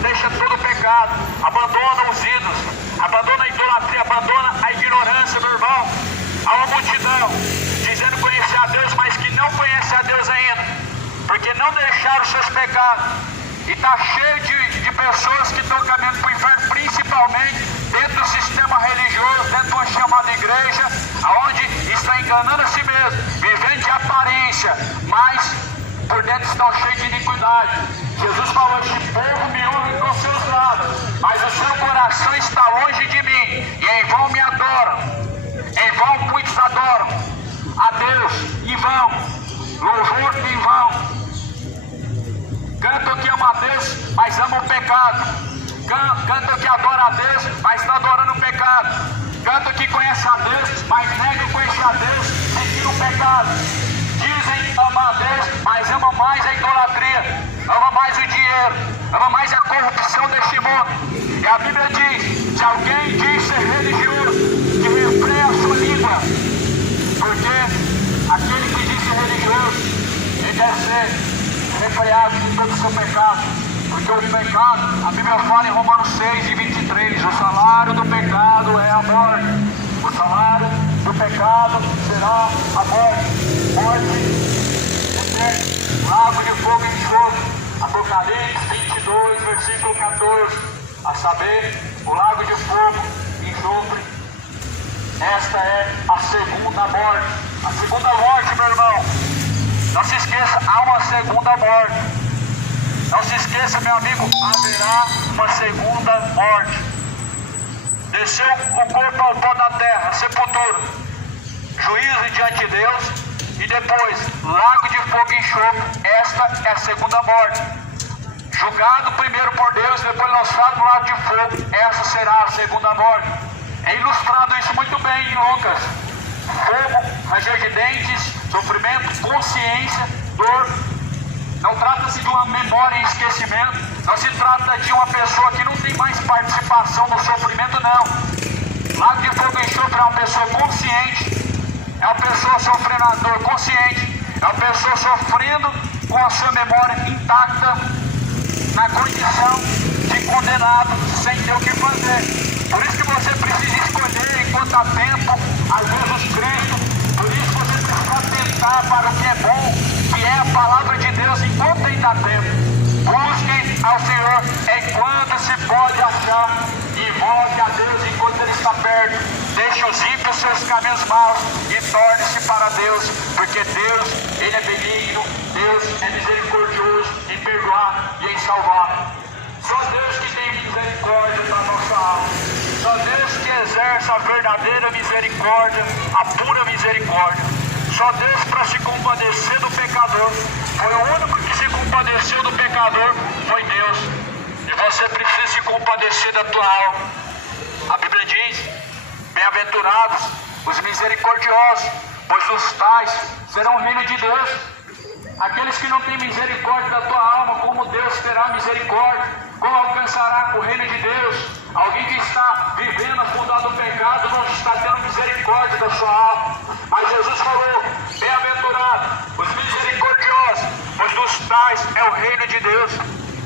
deixa todo o pecado. Abandona os ídolos, abandona a idolatria, abandona a ignorância, meu irmão. Há uma multidão dizendo conhecer a Deus, mas que não conhece a Deus ainda, porque não deixaram os seus pecados. E está cheio de pessoas que estão caminhando para o inferno, principalmente dentro do sistema religioso, dentro de uma chamada igreja, onde está enganando a si mesmo, vivendo de aparência, mas por dentro estão cheios de iniquidade. Jesus falou: este povo me ouve com seus lábios, mas o seu coração está longe de mim, e em vão me adoram. Em vão muitos adoram a Deus, em vão, louvor em vão. Cantam que ama a Deus, mas ama o pecado. Cantam que adora a Deus, mas está adorando o pecado. Cantam que conhece a Deus, mas negam conhecer a Deus, seguindo o pecado. Dizem amar a Deus, mas ama mais a idolatria, ama mais o dinheiro, ama mais a corrupção deste mundo. E a Bíblia diz: se alguém diz ser religioso, que refreia a sua língua, porque aquele que diz ser religioso, ele deve ser refreado de todo o seu pecado. Porque o pecado, a Bíblia fala em Romanos 6:23, o salário do pecado é a morte. O salário do pecado será a morte. Morte eterna, lago de fogo e enxofre. Apocalipse 22, versículo 14. A saber, o lago de fogo e enxofre. Esta é a segunda morte. A segunda morte, meu irmão. Não se esqueça, há uma segunda morte. Não se esqueça, meu amigo, haverá uma segunda morte. Desceu o corpo ao pó da terra, sepultura, juízo diante de Deus, e depois, lago de fogo e enxofre. Esta é a segunda morte. Julgado primeiro por Deus, depois lançado no lago de fogo. Essa será a segunda morte. É ilustrado isso muito bem em Lucas. Fogo, ranger de dentes, sofrimento, consciência, dor. Não trata-se de uma memória em esquecimento. Não se trata de uma pessoa que não tem mais participação no sofrimento, não. Lago de fogo e enxofre é uma pessoa consciente. É uma pessoa sofrendo a dor consciente. É uma pessoa sofrendo com a sua memória intacta, na condição de condenado, sem ter o que fazer. Por isso que você precisa escolher, enquanto há tempo, a Jesus Cristo. Por isso você precisa atentar para o que é bom, que é a palavra de Deus, enquanto ainda há tempo. Busquem ao Senhor enquanto se pode achar, e volte a Deus enquanto Ele está perto. Deixe os ímpios seus caminhos maus e torne-se para Deus, porque Deus, Ele é benigno, Deus é misericordioso em perdoar e em salvar. Só Deus que tem misericórdia da nossa alma. Só Deus que exerce a verdadeira misericórdia, a pura misericórdia. Só Deus para se compadecer do pecador. Foi o único que se compadeceu do pecador, foi Deus. E você precisa se compadecer da tua alma. A Bíblia diz: bem-aventurados os misericordiosos, pois os tais serão o reino de Deus. Aqueles que não têm misericórdia da tua alma, como Deus terá misericórdia? Como alcançará o reino de Deus? Alguém que está vivendo afundado no pecado não está tendo misericórdia da sua alma. Mas Jesus falou: bem-aventurados os misericordiosos, pois dos tais é o reino de Deus.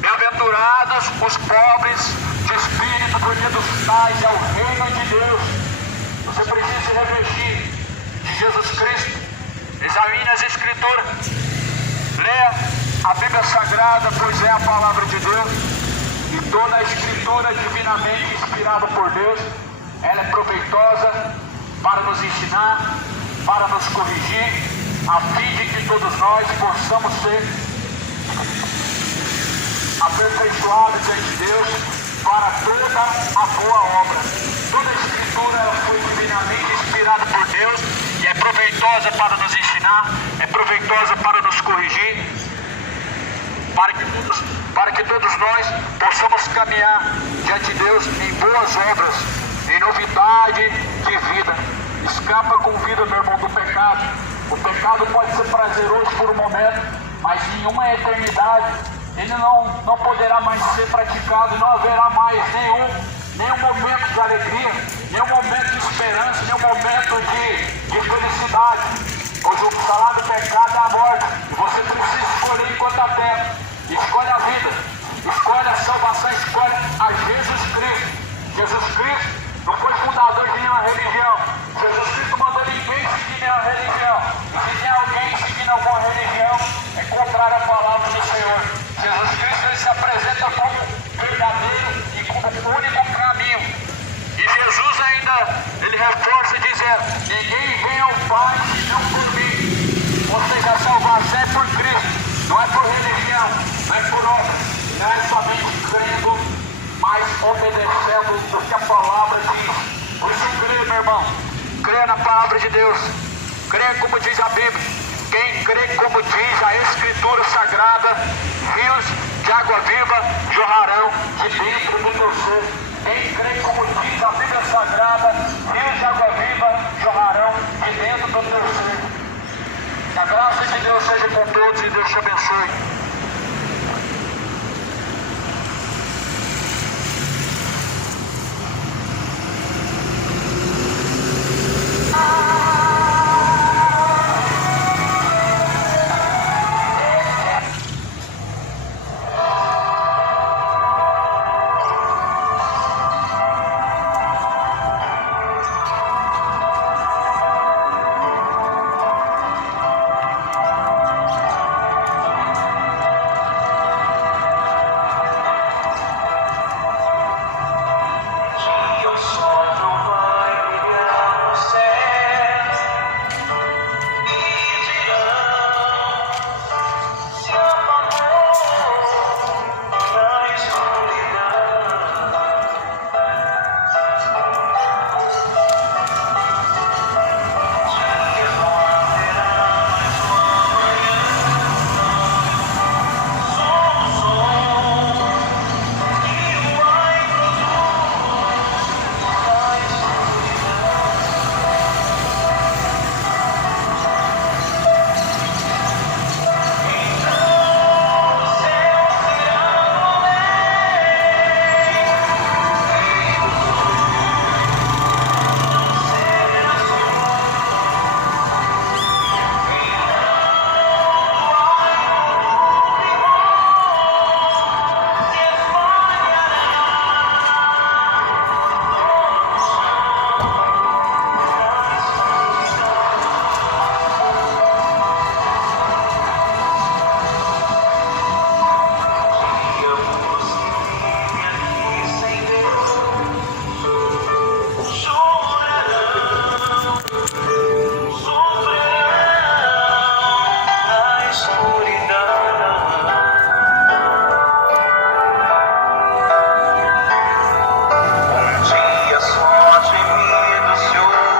Bem-aventurados os pobres de espírito, porque dos tais é o reino de Deus. Você precisa se revestir de Jesus Cristo. Examine as Escrituras. Leia a Bíblia Sagrada, pois é a palavra de Deus. E toda a Escritura divinamente inspirada por Deus, ela é proveitosa para nos ensinar, para nos corrigir, a fim de que todos nós possamos ser aperfeiçoados diante de Deus para toda a boa obra. Toda a Escritura ela foi divinamente inspirada por Deus e é proveitosa para nos ensinar, é proveitosa para nos corrigir, para que todos nós possamos caminhar diante de Deus em boas obras, em novidade de vida. Escapa com vida, meu irmão, do pecado. O pecado pode ser prazeroso por um momento, mas em uma eternidade ele não poderá mais ser praticado, não haverá mais nenhum momento de alegria, nenhum momento de esperança, nenhum momento de felicidade. Pois o salário do pecado é a morte. E você precisa escolher enquanto há tempo. Escolhe a vida, escolhe a salvação, escolhe a Jesus Cristo. Jesus Cristo não foi fundador de nenhuma religião. Jesus Cristo mandou ninguém seguir nenhuma religião. E se tem alguém seguindo alguma religião, é contrário à palavra do Senhor. Jesus Cristo ele se apresenta como verdadeiro e como o único caminho. E Jesus ainda, ele reforça dizendo: ninguém vem ao Pai senão por mim. Ou seja, a salvação é por Cristo. Não é por religião, não é por obra, não é somente crendo, mas obedecendo o que a palavra diz. Por isso, creia, meu irmão, Creia na palavra de Deus. Creia como diz a Bíblia. Quem crê como diz a Escritura Sagrada, rios de água viva jorrarão de dentro do teu ser. Quem crê como diz a Bíblia Sagrada, rios de água viva jorrarão de dentro do teu ser. Que a graça de Deus seja com todos e Deus te abençoe.